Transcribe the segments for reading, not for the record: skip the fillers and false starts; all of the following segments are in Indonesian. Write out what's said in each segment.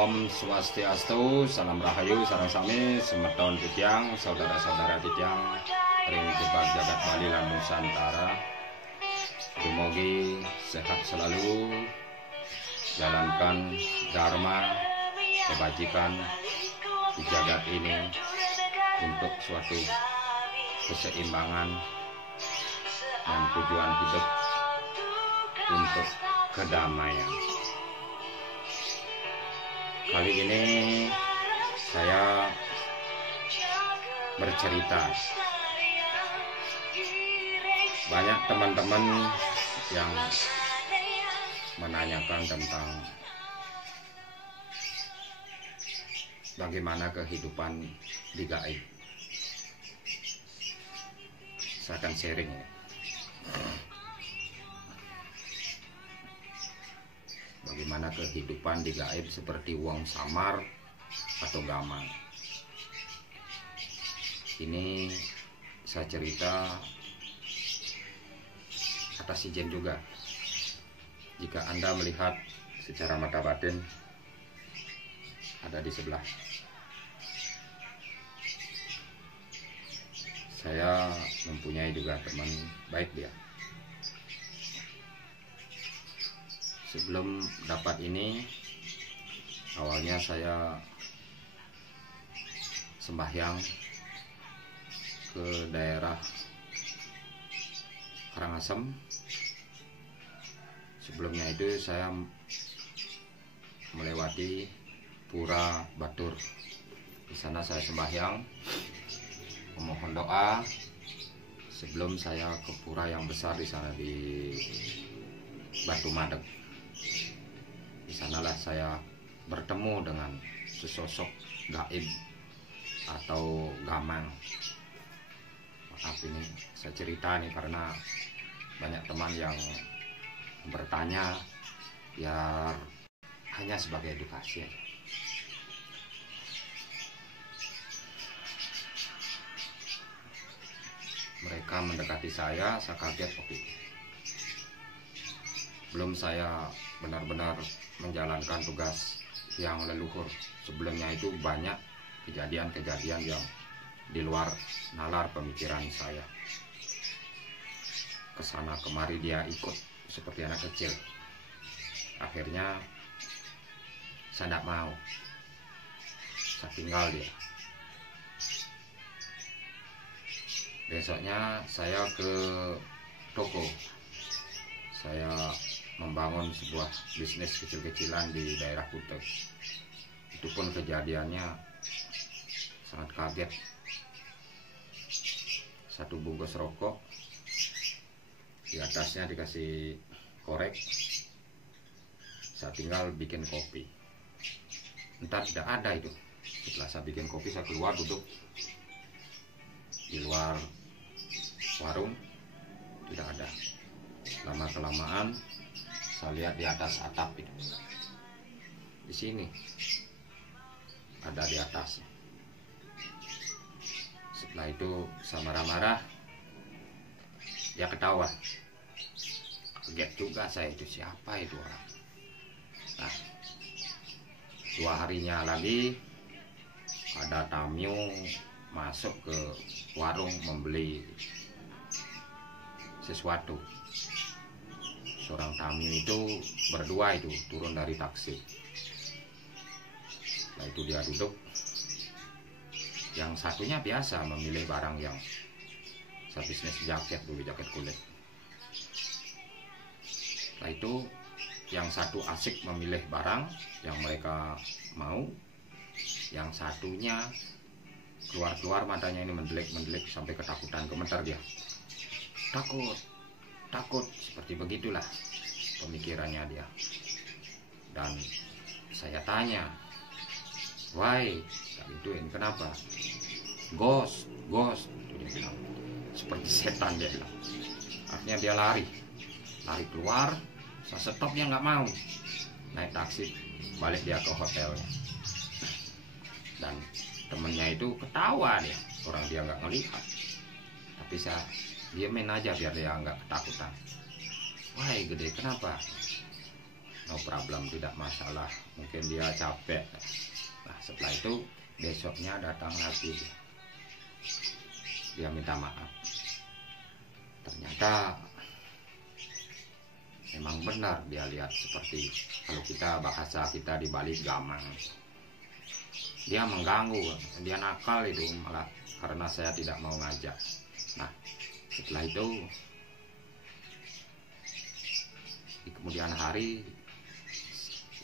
Om Swastiastu, salam rahayu, sareng sami, semeton titiang, saudara-saudara titiang, ring jebak jagat Bali lan Nusantara. Dumugi sehat selalu, jalankan dharma, kebajikan di jagat ini untuk suatu keseimbangan dan tujuan hidup untuk kedamaian. Kali ini saya bercerita. Banyak teman-teman yang menanyakan tentang bagaimana kehidupan di gaib. Saya akan sharing ya. Bagaimana kehidupan di gaib seperti wong samar atau gamang. Ini saya cerita atas izin juga. Jika Anda melihat secara mata batin, ada di sebelah saya mempunyai juga teman baik dia. Sebelum dapat ini, awalnya saya sembahyang ke daerah Karangasem. Sebelumnya itu saya melewati Pura Batur. Di sana saya sembahyang, memohon doa sebelum saya ke pura yang besar di sana di Batu Madeg. Di sanalah saya bertemu dengan sesosok gaib atau gamang. Maaf ini saya cerita nih karena banyak teman yang bertanya biar hanya sebagai edukasi. Mereka mendekati saya kaget oke. Belum saya benar-benar menjalankan tugas yang leluhur. Sebelumnya itu banyak kejadian-kejadian yang di luar nalar pemikiran saya. Kesana kemari dia ikut seperti anak kecil. Akhirnya saya tidak mau. Saya tinggal dia. Besoknya saya ke toko. Saya membangun sebuah bisnis kecil-kecilan di daerah Kutai. Itu pun kejadiannya sangat kaget. Satu bungkus rokok, di atasnya dikasih korek. Saya tinggal bikin kopi. Entah tidak ada itu. Setelah saya bikin kopi, saya keluar duduk di luar warung, tidak ada. Lama kelamaan saya lihat di atas atap itu. Di sini ada di atas. Setelah itu saya marah-marah, dia ketawa. Kaget juga saya, itu siapa itu orang. Nah, 2 harinya lagi ada tamu masuk ke warung membeli sesuatu. Seorang tamu itu berdua itu turun dari taksi. Nah itu dia duduk. Yang satunya biasa memilih barang yang saya bisnis jaket dulu, jaket kulit. Nah itu yang satu asik memilih barang yang mereka mau. Yang satunya keluar-keluar matanya ini mendelik sampai ketakutan, gemetar dia. Takut seperti begitulah pemikirannya dia. Dan saya tanya, why gituin, kenapa? Ghost dia bilang. Seperti setan dia bilang. Akhirnya dia lari keluar. Saya stop, dia nggak mau. Naik taksi balik dia ke hotelnya. Dan temennya itu ketawa dia, orang dia nggak ngelihat. Tapi saya diemin aja biar dia nggak ketakutan. Wah gede, kenapa? no problem, tidak masalah. Mungkin dia capek. Nah setelah itu besoknya datang lagi, dia minta maaf. Ternyata memang benar dia lihat seperti kalau kita bahasa kita di Bali gamang. Dia mengganggu, dia nakal itu malah karena saya tidak mau ngajak. Nah setelah itu di kemudian hari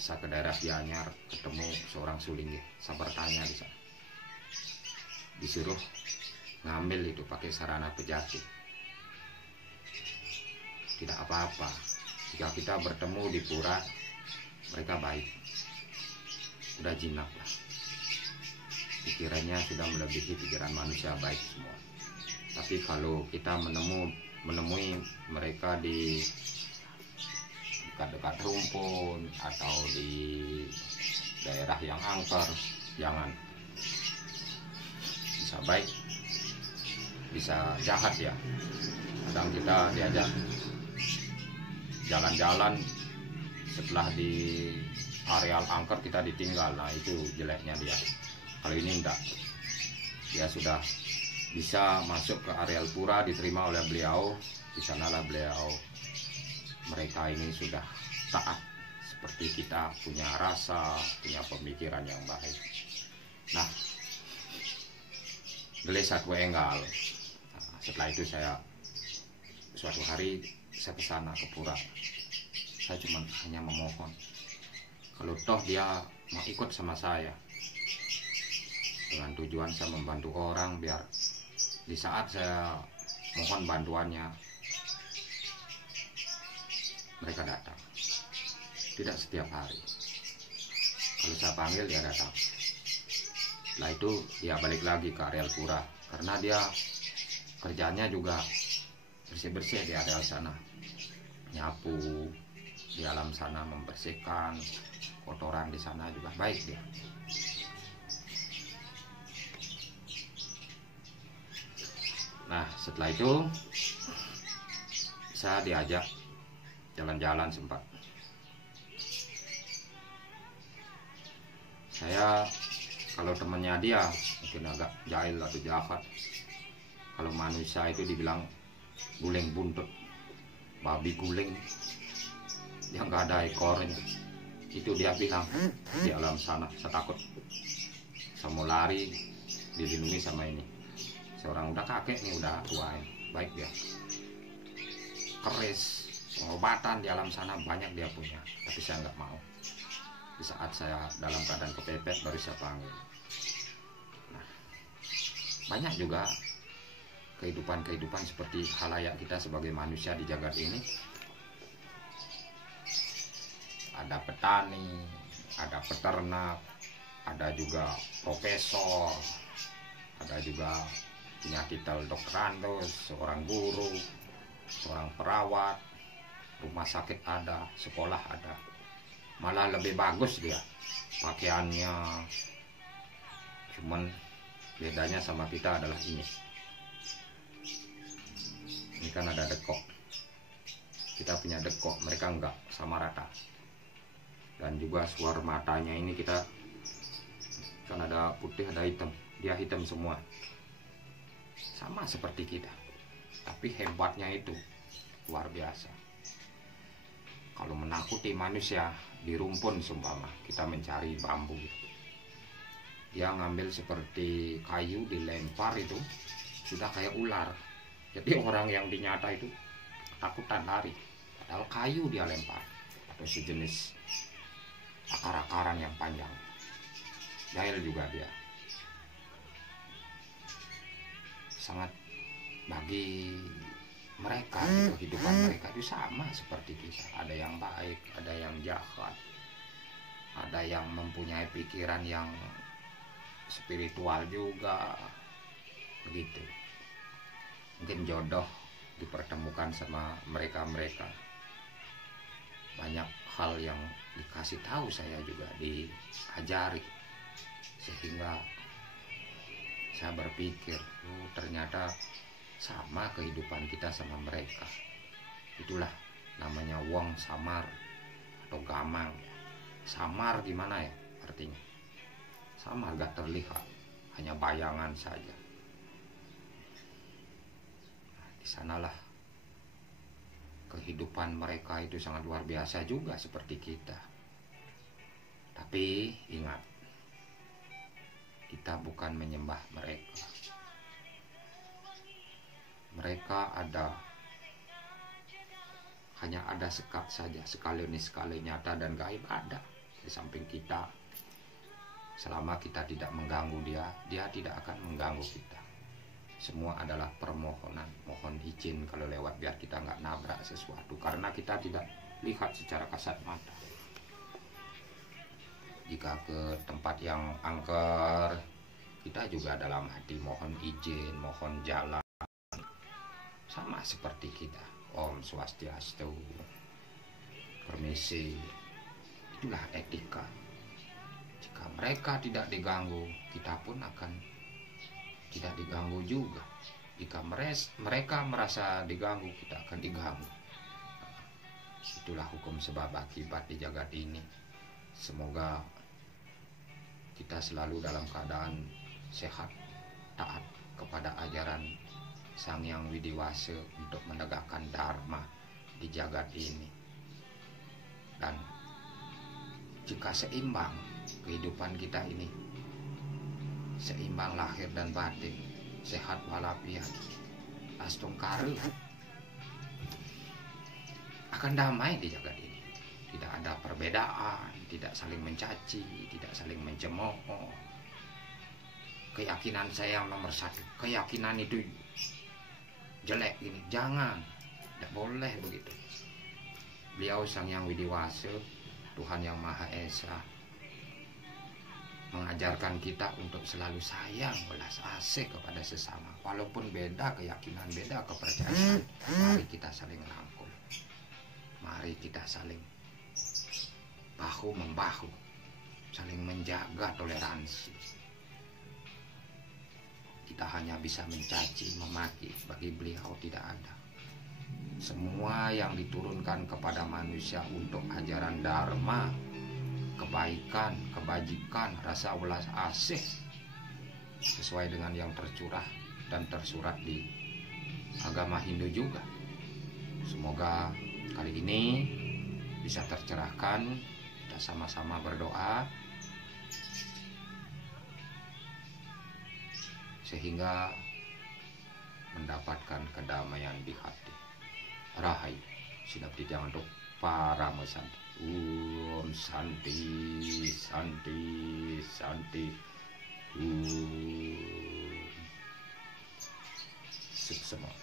saya ke daerah Gianyar, ketemu seorang suling, saya bertanya di sana, disuruh ngambil itu pakai sarana pejati. Tidak apa-apa jika kita bertemu di pura, mereka baik, udah jinak lah, pikirannya sudah melebihi pikiran manusia baik semua. Tapi kalau kita menemui mereka di dekat-dekat rumpun atau di daerah yang angker, jangan. Bisa baik, bisa jahat ya. Kadang kita diajak jalan-jalan, setelah di areal angker kita ditinggal. Nah itu jeleknya dia. Kalau ini enggak, dia sudah bisa masuk ke areal pura, diterima oleh beliau. Di sanalah beliau, mereka ini sudah taat seperti kita, punya rasa, punya pemikiran yang baik. Nah gelis satu enggal. Nah, setelah itu saya suatu hari saya ke sana ke pura. Saya cuma hanya memohon, kalau toh dia mau ikut sama saya, dengan tujuan saya membantu orang, biar di saat saya mohon bantuannya mereka datang. Tidak setiap hari, kalau saya panggil dia datang. Setelah itu dia balik lagi ke areal pura, karena dia kerjanya juga bersih-bersih di areal sana, nyapu di alam sana, membersihkan kotoran di sana juga baik dia. Nah setelah itu saya diajak jalan-jalan sempat. Saya kalau temannya dia mungkin agak jahil atau jahat. Kalau manusia itu dibilang guling buntut, babi guling yang gak ada ekornya, itu dia bilang di alam sana. Saya takut, saya mau lari, dilindungi sama ini seorang udah kakek nih, udah tua ini. Baik dia, keris, pengobatan di alam sana banyak dia punya, tapi saya nggak mau. Di saat saya dalam keadaan kepepet baru saya panggil. Nah, banyak juga kehidupan seperti khalayak kita sebagai manusia di jagat ini. Ada petani, ada peternak, ada juga profesor, ada juga punya titel dokterandos, seorang guru, seorang perawat, rumah sakit ada, sekolah ada. Malah lebih bagus dia pakaiannya. Cuman bedanya sama kita adalah ini kan ada dekok, kita punya dekok, mereka enggak, sama rata. Dan juga suara matanya ini kita kan ada putih ada hitam, dia hitam semua, sama seperti kita. Tapi hebatnya itu luar biasa. Kalau menakuti manusia di rumpun seumpama kita mencari bambu, dia ngambil seperti kayu dilempar itu sudah kayak ular. Jadi orang yang dinyata itu ketakutan lari, padahal kayu dia lempar atau sejenis akar-akaran yang panjang. Jahil juga dia. Sangat bagi mereka kehidupan mereka itu sama seperti kita. Ada yang baik, ada yang jahat, ada yang mempunyai pikiran yang spiritual juga, begitu. Mungkin jodoh dipertemukan sama mereka-mereka. Banyak hal yang dikasih tahu saya juga, diajari, sehingga saya berpikir, ternyata sama kehidupan kita sama mereka. Itulah namanya wong samar, atau gamang ya. Samar gimana ya artinya? Samar, gak terlihat, hanya bayangan saja. Nah, di sanalah kehidupan mereka itu sangat luar biasa juga seperti kita. Tapi ingat, kita bukan menyembah mereka. Mereka hanya ada sekat saja, sekali nyata dan gaib ada di samping kita. Selama kita tidak mengganggu dia, dia tidak akan mengganggu kita. Semua adalah permohonan, mohon izin kalau lewat biar kita nggak nabrak sesuatu, karena kita tidak lihat secara kasat mata. Jika ke tempat yang angker, kita juga dalam hati mohon izin, mohon jalan. Sama seperti kita, Om Swastiastu, permisi. Itulah etika. Jika mereka tidak diganggu, kita pun akan tidak diganggu juga. Jika mereka merasa diganggu, kita akan diganggu. Itulah hukum sebab akibat di jagat ini. Semoga kita selalu dalam keadaan sehat, taat kepada ajaran Sang Hyang Widiwasa untuk menegakkan dharma di jagat ini. Dan jika seimbang kehidupan kita ini, seimbang lahir dan batin, sehat walafiat, astungkara, akan damai di jagat ini. Tidak ada perbedaan, tidak saling mencaci, tidak saling mencemooh. Keyakinan saya yang nomor satu, keyakinan itu jelek ini, jangan, tidak boleh begitu. Beliau Sang Hyang Widiwasa, Tuhan Yang Maha Esa, mengajarkan kita untuk selalu sayang, belas asih kepada sesama. Walaupun beda keyakinan, beda kepercayaan, mari kita saling rangkul. Mari kita saling bahu-membahu, saling menjaga toleransi. Kita hanya bisa mencaci, memaki, bagi beliau tidak ada. Semua yang diturunkan kepada manusia untuk ajaran dharma, kebaikan, kebajikan, rasa welas asih, sesuai dengan yang tercurah dan tersurat di agama Hindu juga. Semoga kali ini bisa tercerahkan. Kita sama-sama berdoa sehingga mendapatkan kedamaian di hati. Rahayu, Sinapti untuk para mesanti. Santi, Santi, Santi. Semua.